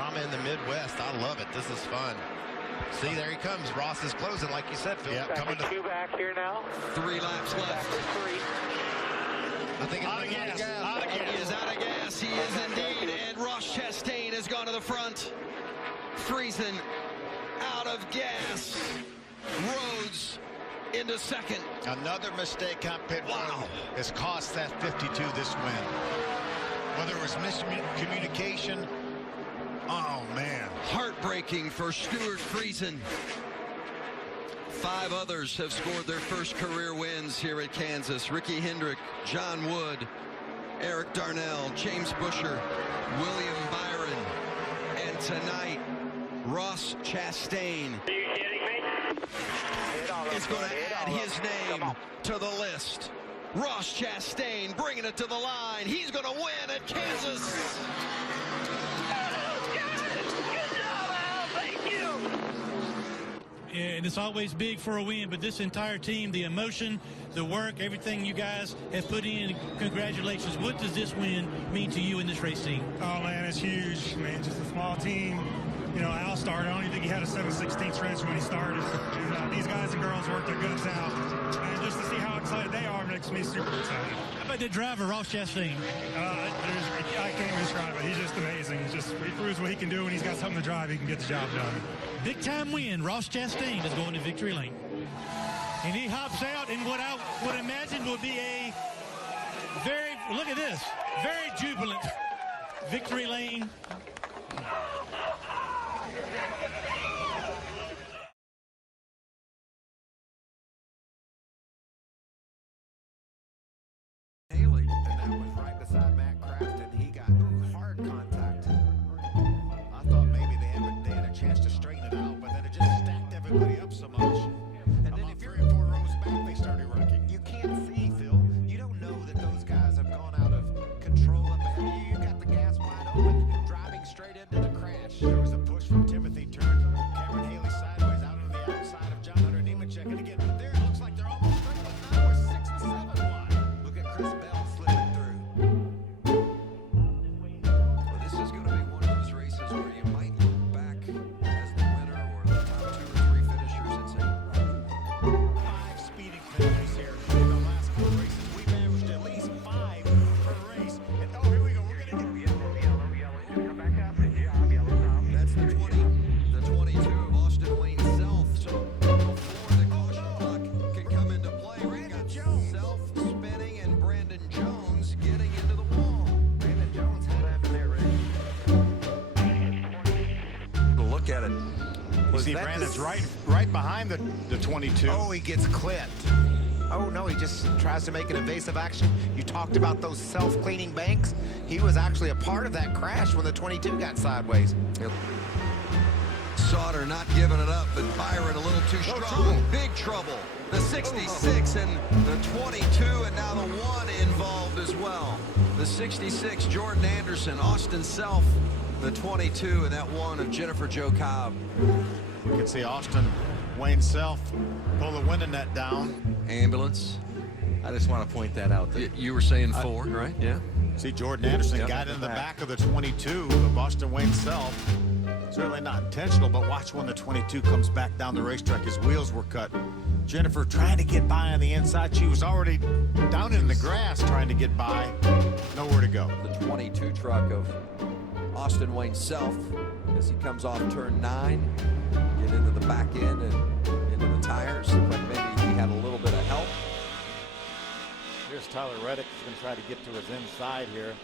drama in the Midwest. I love it. This is fun. See, there he comes. Ross is closing, like you said, Phil. Yeah, coming to 2 back here now. 3 laps left. 3. I think it's out of gas. Out of gas. He is out of gas. He is indeed. And Ross Chastain has gone to the front. Friesen out of gas. Rhodes into second. Another mistake on pit road has cost that 52 this win. Whether it was miscommunication, oh man. Heartbreaking for Stuart Friesen. 5 others have scored their first career wins here at Kansas. Ricky Hendrick, John Wood, Eric Darnell, James Buescher, William Byron, and tonight, Ross Chastain is going to add his name to the list. Ross Chastain bringing it to the line. He's going to win at Kansas. And it's always big for a win, but this entire team, the emotion, the work, everything you guys have put in, congratulations. What does this win mean to you in this race team? Oh, man, it's huge. Man, just a small team. You know, Al started. I don't even think he had a 7/16 stretch when he started. And, these guys and girls work their guts out. And just to see how excited they are makes me super excited. How about the driver, Ross Chastain? I can't even describe it. He's just amazing. He proves what he can do. When he's got something to drive, he can get the job done. Big time win. Ross Chastain is going to victory lane. And he hops out in what I would imagine would be a very, look at this, very jubilant victory lane. Everybody up so much. And then if you're 3 or 4 rows back, they started wrecking. You can't see, Phil. You don't know that those guys have gone out of control up ahead of you. You got the gas wide open, driving straight into the crash. There was a push from Timothy, turned Cameron Haley sideways out on the outside of John Hunter Nemechek. And again, there it looks like they're almost straight, but now we're 6 and 7 wide. Look at Chris Bell slipping through. Well, this is going to be one of those races where you might look back as the winner or the top 2 or 3 finishers and say, 5 speeding penalties here in the last 4 races. We've averaged at least 5 per race. And oh, here we go. We're going to get Come back up. Good job, yellow. that's the 22 of Austin Wayne Self. So before the caution clock can come into play, we've got Self spinning and Brandon Jones getting into the wall. Brandon Jones, what happened there, Rick? Look at it. You see Brandon's right behind the 22. Oh, he gets clipped. Oh, no, he just tries to make an evasive action. You talked about those self-cleaning banks. He was actually a part of that crash when the 22 got sideways. Sauter not giving it up, but Byron a little too strong. Trouble. Big trouble. The 66 and the 22, and now the 1 involved as well. The 66, Jordan Anderson, Austin Self, the 22, and that 1 of Jennifer Jo Cobb. You can see Austin Wayne Self pull the window net down. Ambulance. I just want to point that out. You were saying 4, right? Yeah. See Jordan Anderson Yep. got in the back of the 22 of Austin Wayne Self. Certainly not intentional, but watch when the 22 comes back down the racetrack. His wheels were cut. Jennifer trying to get by on the inside. She was already down in the grass trying to get by. Nowhere to go. The 22 truck of Austin Wayne Self as he comes off turn 9, get into the back end and into the tires. But maybe he had a little bit of help. Here's Tyler Reddick. He's going to try to get to his inside here.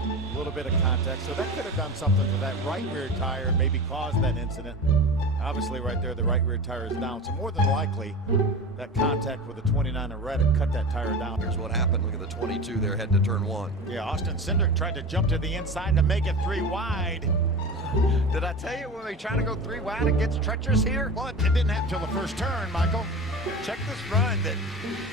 A little bit of contact. So that could have done something to that right rear tire, maybe caused that incident. Obviously right there, the right rear tire is down. So more than likely, that contact with the 29 of Reddick cut that tire down. Here's what happened. Look at the 22 there heading to turn 1. Yeah, Austin Cindric tried to jump to the inside to make it 3 wide. Did I tell you when they're trying to go 3 wide, it gets treacherous here? But it didn't happen till the first turn, Michael. Check this run that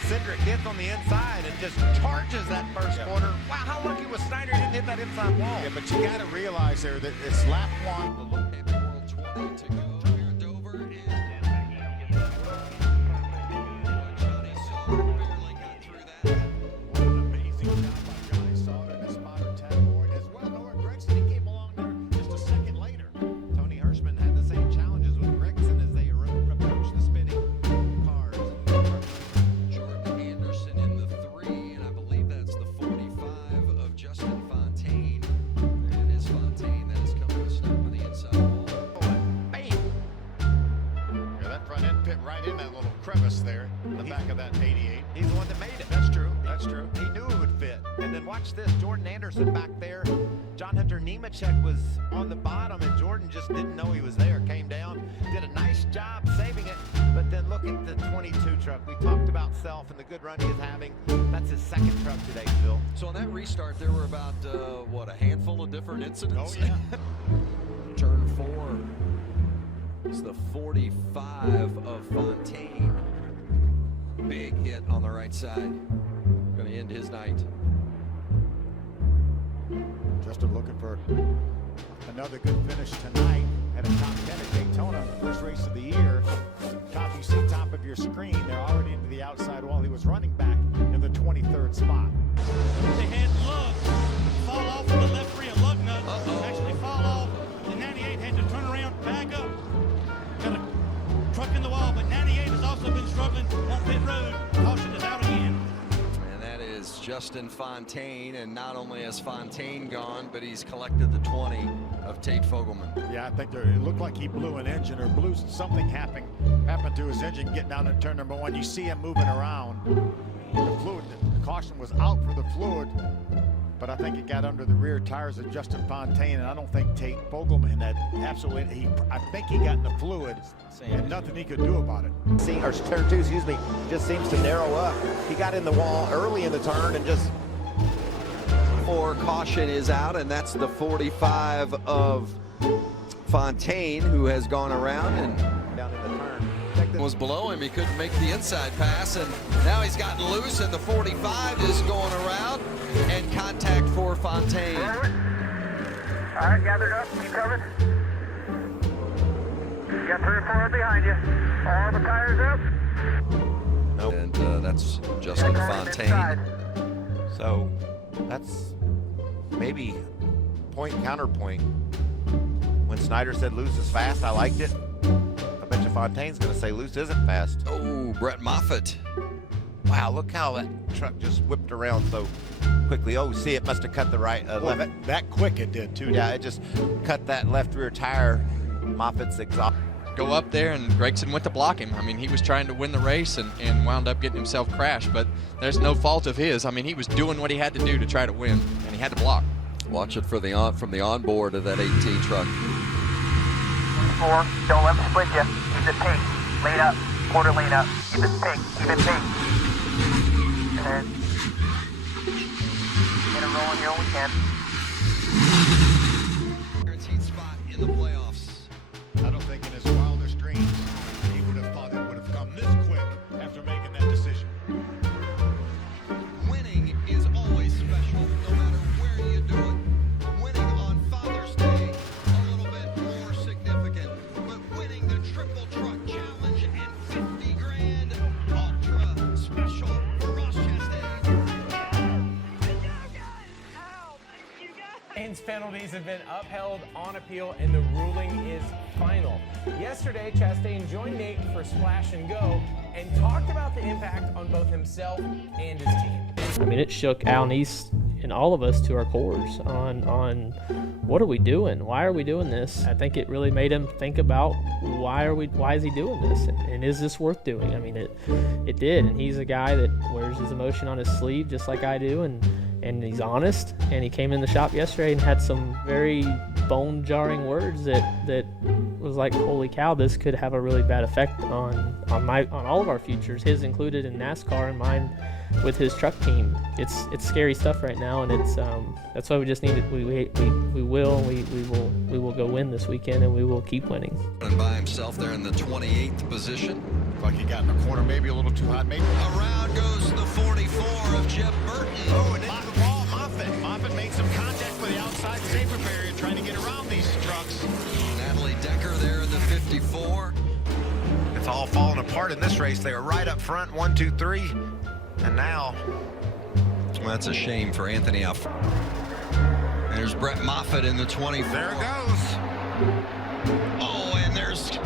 Cindric gets on the inside and just charges that first corner. Wow, how lucky was Snyder he didn't hit that inside wall. Yeah, but you got to realize there that it's lap 1. Look at World 20 to go here at Dover. And Johnny Sauter barely got through that. What an amazing job by Johnny Sauter in this modern tab board as well. Noah Gregson, he came along there just a second later. crevice there in the back of that 88. He's the one that made it. That's true. That's true. He knew it would fit. And then watch this, Jordan Anderson back there. John Hunter Nemechek was on the bottom, and Jordan just didn't know he was there. Came down, did a nice job saving it. But then look at the 22 truck. We talked about Self and the good run he is having. That's his second truck today, Phil. So on that restart, there were about, what, a handful of different incidents? Oh, yeah. Turn 4. It's the 45 of Fontaine. Big hit on the right side. Going to end his night. Justin looking for another good finish tonight. Had a top 10 at Daytona, the first race of the year. Top, you see top of your screen, they're already into the outside wall. He was running back in the 23rd spot. They had Lug fall off of the left rear lug nut. Actually fall off. The 98 had to turn around, back up. Got a truck in the wall, but 98 has also been struggling on pit road. Caution is out again. And that is Justin Fontaine, and not only has Fontaine gone, but he's collected the 20 of Tate Fogelman. Yeah, I think it looked like he blew an engine or blew something happened to his engine getting down in turn number 1. You see him moving around. The fluid, the caution was out for the fluid, but I think it got under the rear tires of Justin Fontaine, and I don't think Tate Fogelman had absolutely, I think he got in the fluid and nothing he could do about it. Or turn 2, excuse me, just seems to narrow up. He got in the wall early in the turn and just... Or caution is out, and that's the 45 of Fontaine, who has gone around and down in the turn. was below him. He couldn't make the inside pass, and now he's gotten loose, and the 45 is going around, and contact for Fontaine. All right, gathered up, keep covered. You got 3 or 4 behind you. All the tires up. And that's Justin Fontaine. So that's maybe point counterpoint. When Snyder said Luce is fast, I liked it. I bet you Fontaine's going to say Luce isn't fast. Oh, Brett Moffitt. Wow, look how that truck just whipped around so quickly. Oh, see, it must have cut the right left. That quick it did too. Yeah, it just cut that left rear tire. Moffitt's exhaust. Go up there, and Gregson went to block him. I mean, he was trying to win the race and wound up getting himself crashed, but there's no fault of his. I mean, he was doing what he had to do to try to win, and he had to block. Watch it for the from the onboard of that 18 truck. 4, don't let them split you. Keep it pink. Lane up. Quarter lane up. Keep it pink. Keep it pink. And get it rolling here when we can. Guaranteed spot in the playoffs. I don't think in his wildest dreams he would have thought it would have come this quick after making that decision. Winning is always special, no matter where you do it. Winning on Father's Day, a little bit more significant. But winning the Triple Truck Challenge and 50 grand, ultra special for Ross Chastain. Chastain's penalties have been upheld on appeal, and the ruling is final. Yesterday, Chastain joined Nate for Splash and Go and talked about the impact on both himself and his team. I mean, it shook Al Neese and all of us to our cores on what are we doing? Why are we doing this? I think it really made him think about why is he doing this, and is this worth doing? I mean, it did, and he's a guy that wears his emotion on his sleeve just like I do, and he's honest, and he came in the shop yesterday and had some very bone-jarring words that was like, holy cow, this could have a really bad effect on all of our futures, his included in NASCAR and mine with his truck team. It's scary stuff right now, and it's that's why we just need it. We will go win this weekend, and we will keep winning. And by himself there in the 28th position. Like he got in the corner, maybe a little too hot. Maybe Around goes the 44 of Jeff Burton. Oh, and into the wall, Moffitt. Moffitt made some contact with the outside safer barrier, trying to get around these trucks. Natalie Decker there in the 54. It's all falling apart in this race. They were right up front, 1, 2, 3, and now. Well, that's a shame for Anthony Alford. There's Brett Moffitt in the 24. There it goes. Oh, and there's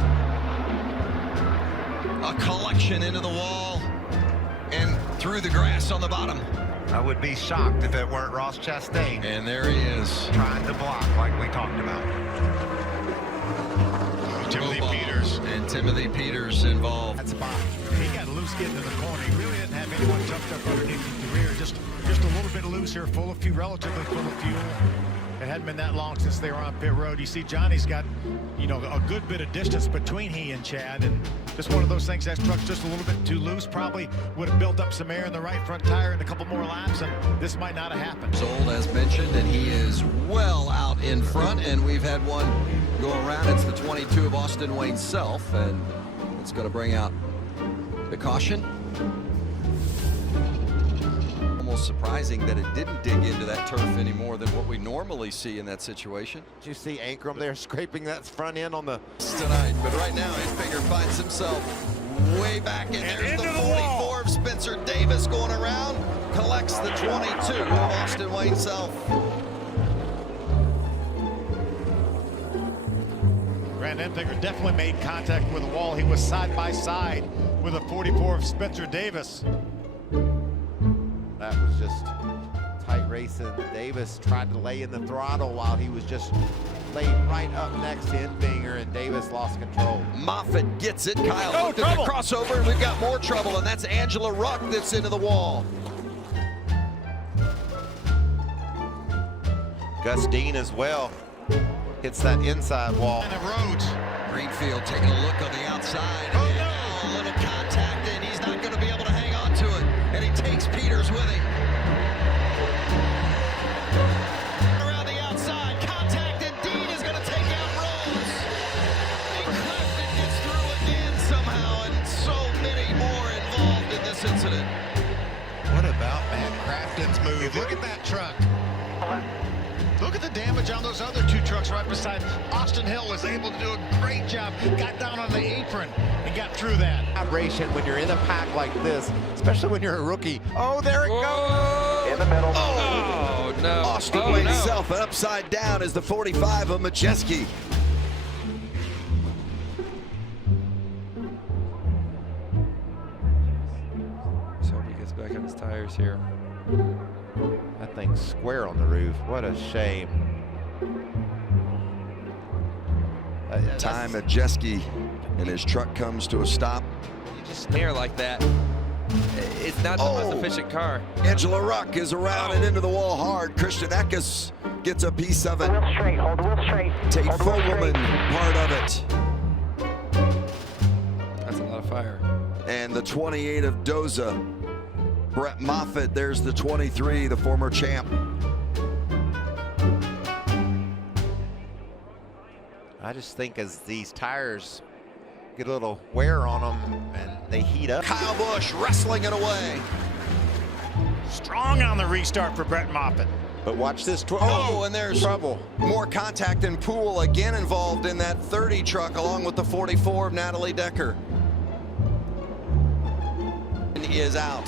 a collection into the wall and through the grass on the bottom. I would be shocked if it weren't Ross Chastain. And there he is. Trying to block like we talked about. Timothy Peters. And Timothy Peters involved. That's spot. He got loose getting in the corner. He really didn't have anyone tucked up underneath the rear. Just a little bit loose here, relatively full of fuel. It hadn't been that long since they were on pit road. You see Johnny's got, you know, a good bit of distance between he and Chad, and just one of those things, that truck's just a little bit too loose. Probably would have built up some air in the right front tire and a couple more laps, and this might not have happened. Old, as mentioned, and he is well out in front, and we've had one go around. It's the 22 of Austin Wayne Self, and it's going to bring out the caution. Almost surprising that it didn't dig into that turf any more than what we normally see in that situation. Did you see Ankrum there scraping that front end on the tonight? But right now his finger finds himself way back, and there's the 44 of Spencer Davis going around, collects the 22 of Austin Wayne Self. Grant Enfinger definitely made contact with the wall. He was side by side with a 44 of Spencer Davis. That was just tight racing. Davis tried to lay in the throttle while he was just laid right up next to Enfinger, and Davis lost control. Moffitt gets it. Kyle looked at the crossover, and we've got more trouble, and that's Angela Ruck that's into the wall. Gus Dean as well hits that inside wall. And Rhodes. Greenfield taking a look on the outside, and now a little contact, and he's not going to be able to hang on to it, and he takes Peters with him. Around the outside, contact, and Dean is going to take out Rhodes. And Clapton gets through again somehow, and so many more involved in this incident. What about Matt Crafton's move? Look at that truck. Look at the damage on those other two trucks right beside. Austin Hill was able to do a great job. Got down on the apron and got through that. Vibration when you're in a pack like this, especially when you're a rookie. Oh, there it goes. In the middle. Oh, no. Austin Wayne Self upside down is the 45 of Majeski. So hope he gets back on his tires here. That thing's square on the roof. What a shame. Time Majeski, and his truck comes to a stop. You just snare like that. It's not the most efficient car. Angela Ruck is around and into the wall hard. Christian Eckes gets a piece of it. Wheel straight, hold the wheel straight. Tate Hold the wheel Fogelman, straight. part of it. That's a lot of fire. And the 28 of Doza, Brett Moffitt. There's the 23, the former champ. I just think as these tires get a little wear on them and they heat up. Kyle Busch wrestling it away. Strong on the restart for Brett Moffitt. But watch this. And there's trouble. More contact, and Poole again involved in that 30 truck along with the 44 of Natalie Decker. And he is out.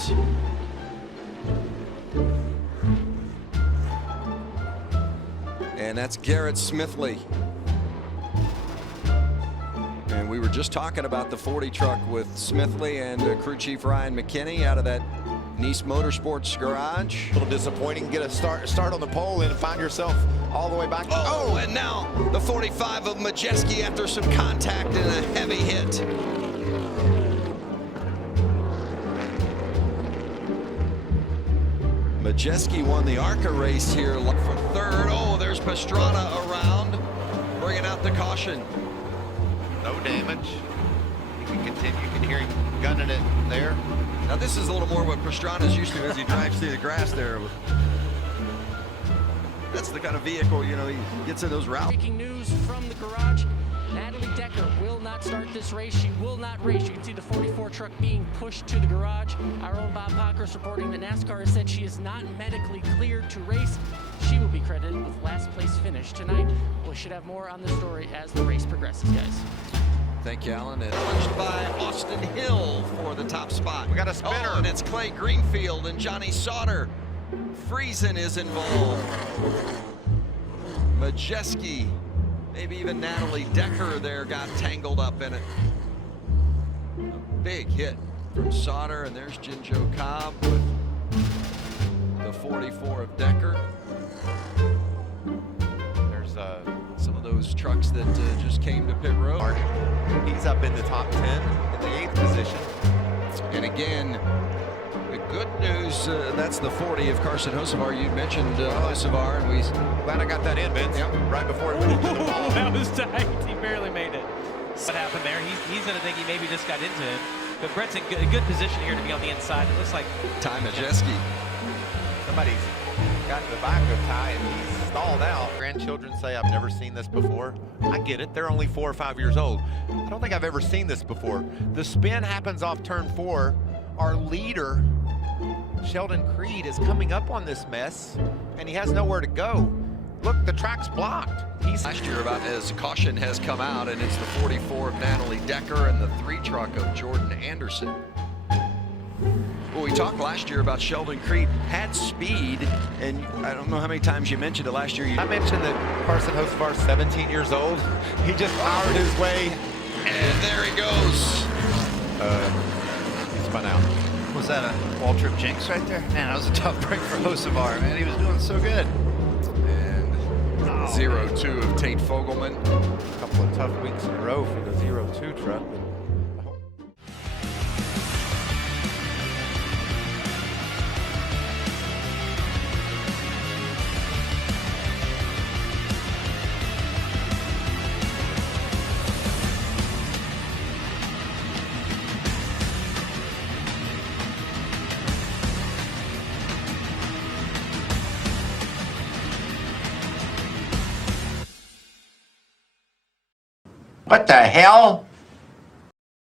And that's Garrett Smithley. And we were just talking about the 40 truck with Smithley and crew chief Ryan McKinney out of that Nice Motorsports garage. A little disappointing. Get a start on the pole and find yourself all the way back. And now the 45 of Majeski after some contact and a heavy hit. Majeski won the ARCA race here for third. There's Pastrana around, bringing out the caution. No damage. He can continue. You can hear him gunning it there. Now this is a little more what Pastrana's used to as he drives through the grass there. That's the kind of vehicle, you know, he gets in those routes. Breaking news from the garage. Natalie Decker will not start this race. She will not race. You can see the 44 truck being pushed to the garage. Our own Bob Pockers reporting that NASCAR has said she is not medically cleared to race. She will be credited with last place finish tonight. We should have more on the story as the race progresses, guys. Thank you, Alan. And punched by Austin Hill for the top spot. We got a spinner. And it's Clay Greenfield and Johnny Sauter. Friesen is involved. Majeski, maybe even Natalie Decker there got tangled up in it. A big hit from Sauter, and there's Jinjo Cobb with the 44 of Decker. There's Some of those trucks that just came to pit road. He's up in the top 10 in the 8th position. And again, the good news, that's the 40 of Carson Hocevar. You mentioned Hocevar, and we Glad I got that in, Vince. Yep. Right before he went into the wall. That was tight. He barely made it. What happened there? He's going to think he maybe just got into it. But Brett's in a good position here to be on the inside. It looks like Ty Majeski. Somebody's got in the back of Ty and he's stalled out. Grandchildren say, I've never seen this before. I get it. They're only 4 or 5 years old. I don't think I've ever seen this before. The spin happens off turn 4. Our leader, Sheldon Creed, is coming up on this mess and he has nowhere to go. Look, the track's blocked. He's Last year, about as caution has come out, and it's the 44 of Natalie Decker and the 3 truck of Jordan Anderson. Well, we talked last year about Sheldon Creed had speed, and I don't know how many times you mentioned it last year. I mentioned that Carson Hocevar's 17 years old. He just powered his way. And there he goes. He spun out. Was that a wall trip jinx right there? Man, that was a tough break for Hocevar, man. He was doing so good. And 0-2 of Tate Fogelman. A couple of tough weeks in a row for the 0-2 truck. What the hell?